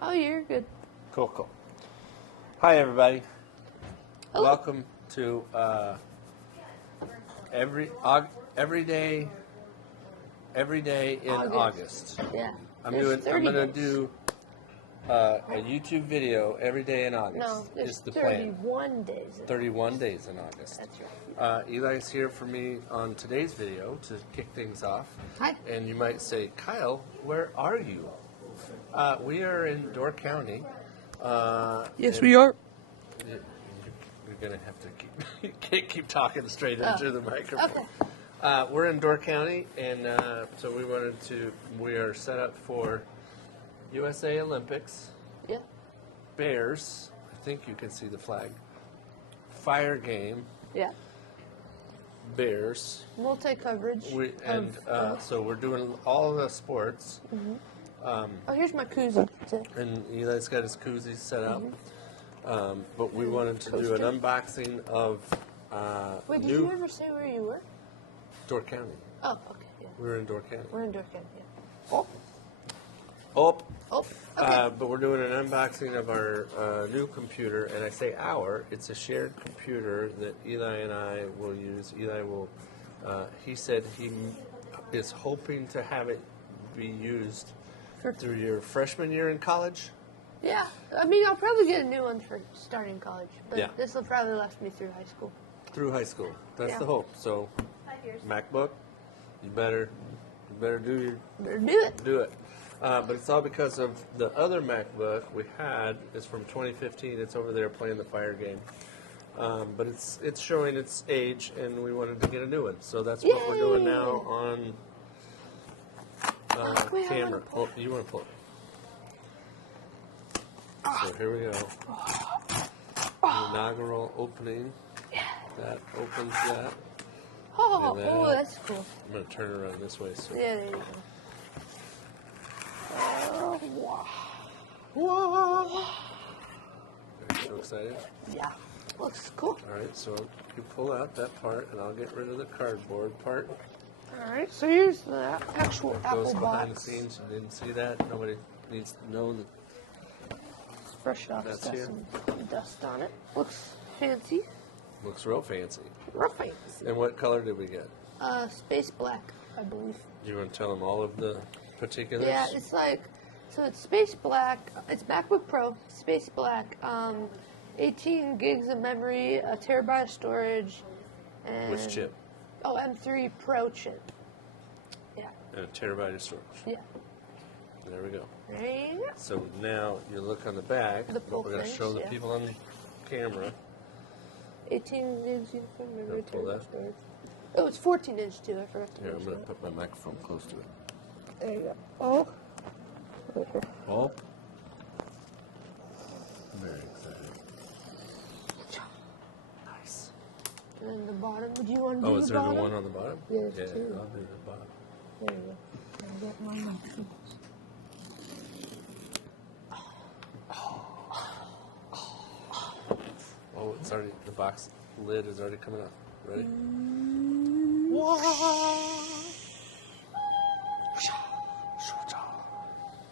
Oh, you're good. Cool. Hi, everybody. Oh. Welcome to every day in August. Yeah. I'm There's gonna 30 do a YouTube video every day in August. No, there's is the plan. 31 days. 31 days in August. That's right. Eli's here for me on today's video to kick things off. Hi. And you might say, Kyle, where are you? We are in Door County. Yes, we are. You're going to have to you can't keep talking straight into the microphone. Okay. We're in Door County, and so we are set up for USA Olympics, Yeah. Bears, I think you can see the flag, Fire Game, Yeah. Bears. Multi-coverage. So we're doing all the sports. Mm-hmm. Oh, here's my koozie. And Eli's got his koozie set up. Mm-hmm. But we wanted to do an unboxing of Wait, did you ever say where you were? Door County. Oh, okay. Yeah. We're in Door County. We're in Door County, yeah. Oh. Okay. But we're doing an unboxing of our new computer, and I say our, it's a shared computer that Eli and I will use. Eli will, he said he is hoping to have it be used through your freshman year in college. Yeah. I mean, I'll probably get a new one for starting college, but Yeah. this will probably last me through high school. Through high school. That's Yeah. the hope. So, MacBook, you better do it. But it's all because of the other MacBook we had is from 2015. It's over there playing the Fire Game. But it's showing its age, and we wanted to get a new one. So that's what we're doing now on camera. Oh, you want to pull it? So here we go. The inaugural opening. That opens that. Oh, that's cool. I'm going to turn it around this way. So. Yeah, there you go. Whoa. Are you so excited? Yeah. Looks cool. All right, so you pull out that part, and I'll get rid of the cardboard part. All right, so here's the actual It Apple goes behind the box. scenes. You didn't see that. Nobody needs to know that. Fresh off, That's got here. some dust on it. Looks fancy. Looks real fancy. Real fancy. And what color did we get? Space black, I believe. Do you want to tell them all of the particulars? Yeah, it's like, so it's space black. It's MacBook Pro, space black. 18 gigs of memory, a terabyte of storage, and Which chip? Oh, M3 Pro chip. Yeah. And a terabyte of storage. Yeah. There we go. There you go. So now you look on the back. The full we're going to thing, show the yeah. people on camera. 18 gigs of memory, pull that. terabyte storage. Oh, it's 14-inch too. I forgot to Here, I'm mention going to that. put my microphone close to it. There you go. Oh. Right here. Oh. Very excited. Nice. And then the bottom. Would you want to do Oh, the is there bottom? the one on the bottom? Yeah, there's two. I'll do the bottom. There you go. I'll get mine. Oh, it's already, the box lid is already coming off. Ready?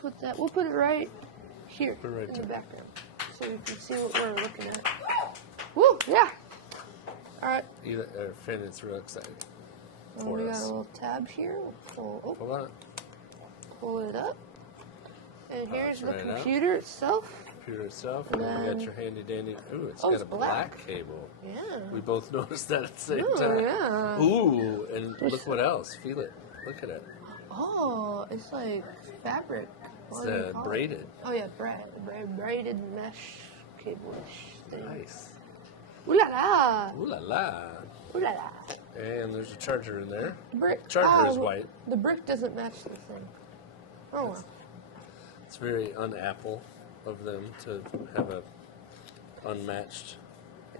Put that. We'll put it right here Put it right in there. the background, so you can see what we're looking at. Woo! Yeah. All right. Finn is real excited And for we got a us. little tab here. We'll Hold on. pull it up. And here's the right up. computer itself. Computer itself. And And then we then- got your handy dandy. Ooh, it's Oh, got it's a black. black cable. Yeah. We both noticed that at the same Ooh, time. yeah. Ooh, and look what else. Feel it. Look at it. Oh, it's like fabric. It's What do you call it? braided. Oh yeah, braided mesh cable-ish thing. Nice. Ooh la la! Ooh la la. Ooh la la! And there's a charger in there. Brick. Charger is white. The brick doesn't match the thing. Oh well. It's very un-Apple of them to have a unmatched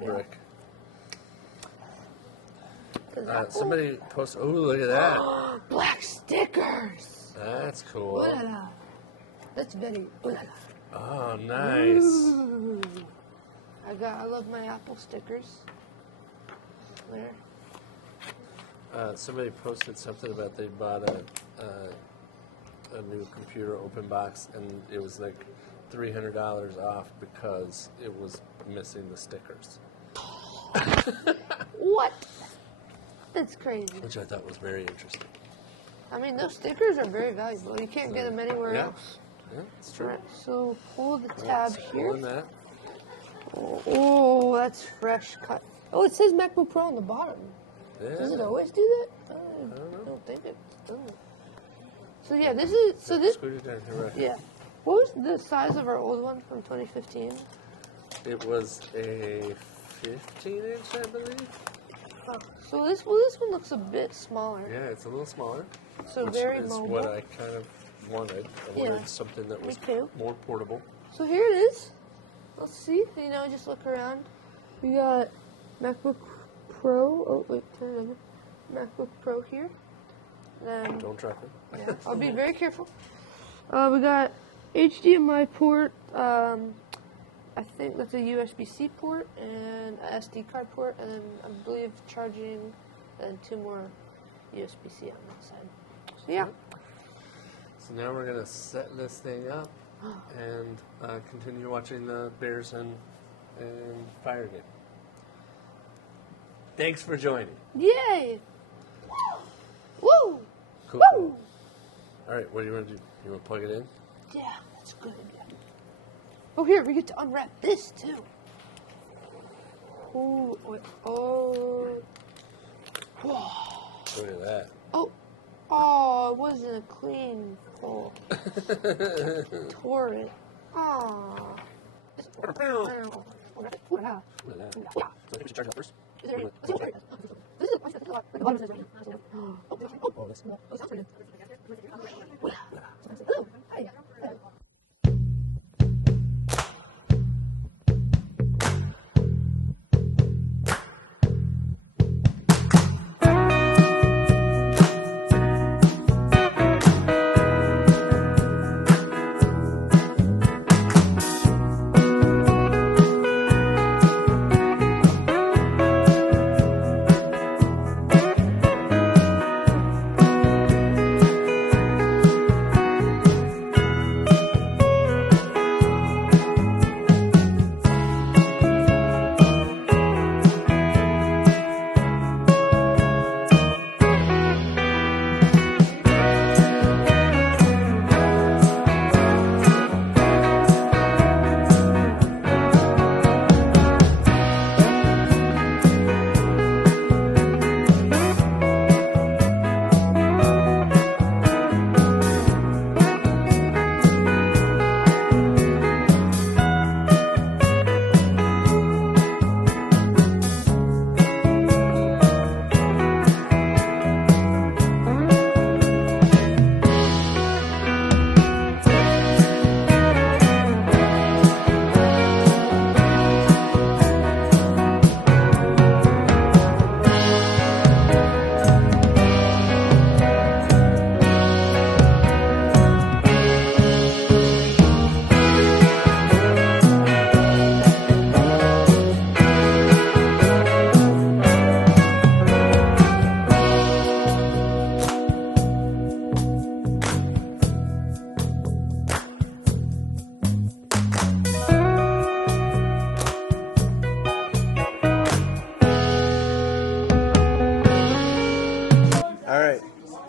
brick. Somebody posted. Oh, look at that. Black stickers. That's Ooh cool. la la! That's very ooh la la. Oh, nice. Ooh. I love my Apple stickers. There. Somebody posted something about they bought a new computer open box, and it was like $300 off because it was missing the stickers. What? That's crazy. Which I thought was very interesting. I mean, those stickers are very valuable. You can't get them anywhere Yeah. else. Yeah, it's true. Alright, so pull the tab here. Pulling that. Oh, that's fresh cut. Oh, it says MacBook Pro on the bottom. Yeah. Does it always do that? I don't think it does. So yeah, this is Scoot it down here, right? yeah. What was the size of our old one from 2015? It was a 15-inch, I believe. Oh, so this one looks a bit smaller. Yeah, it's a little smaller. So which very is mobile. what I kind of wanted. I Yeah, wanted something that was me too. more portable. So here it is. Let's see. You know, just look around. We got MacBook Pro. Oh wait, turn it over. MacBook Pro here. Then Don't drop it. yeah, I'll be very careful. We got HDMI port. I think that's a USB-C port and a SD card port, and then I believe charging, and 2 more USB-C on that side. So yeah. So now we're gonna set this thing up and continue watching the Bears and Fire game. Thanks for joining. Yay! Woo! Cool. Woo! All right, what do you want to do? You want to plug it in? Yeah, that's a good idea. Oh, here, we get to unwrap this, too. Oh, wait, oh. Whoa. Look at that. Oh, it wasn't a clean pull. Tore it. Aw. Look at that. So I think we should charge it up first. Is there any? This is the bottom says right here. Oh, this. Oh, that's pretty good. Oh, hi.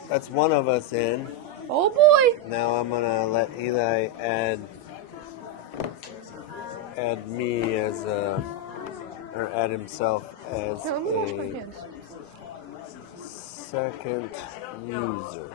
That's one of us in. Oh boy! Now I'm gonna let Eli add me as or add himself as Here, let me wash my a hands. second user.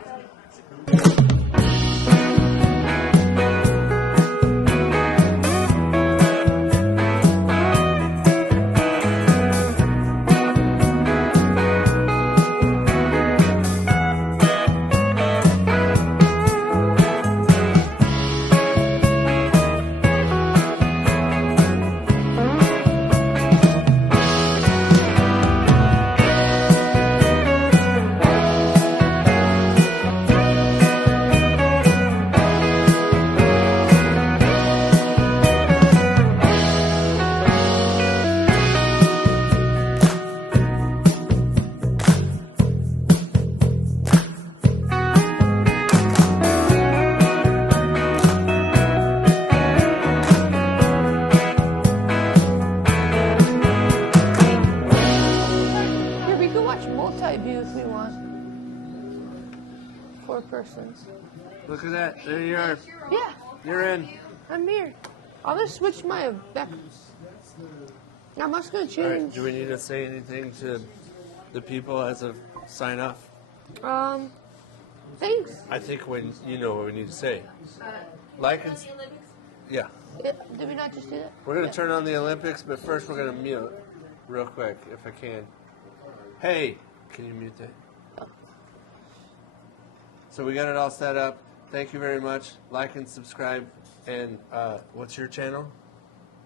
set. There you are. Yeah, You're in. I'm here. I'm gonna switch my back. I'm just gonna All change. right. Do we need to say anything to the people as a sign off? Thanks. I think when you know what we need to say. Like and yeah. Did we not just do that? We're gonna turn on the Olympics, but first we're gonna mute real quick if I can. Hey, can you mute that? Oh. So we got it all set up. Thank you very much. Like and subscribe. And what's your channel?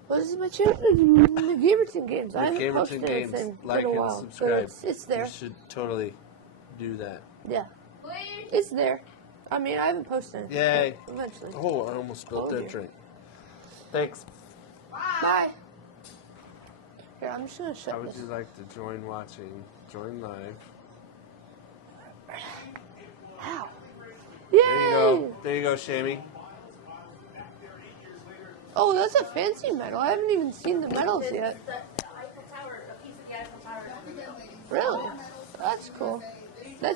Well, this is my channel, the Gamerton Games. The I haven't Gamerton posted Games. anything Like in a and while, subscribe. but it's there. You should totally do that. Yeah, it's there. I mean, I haven't posted anything. Yay! But eventually. Oh, I almost spilled that drink. Thanks. Bye. Here, I'm just gonna shut How would this. you like to join watching? Join live. Ow. There you Yay! go. There you go, Shammy. Oh, that's a fancy medal. I haven't even seen the medals yet. Really? That's cool. That's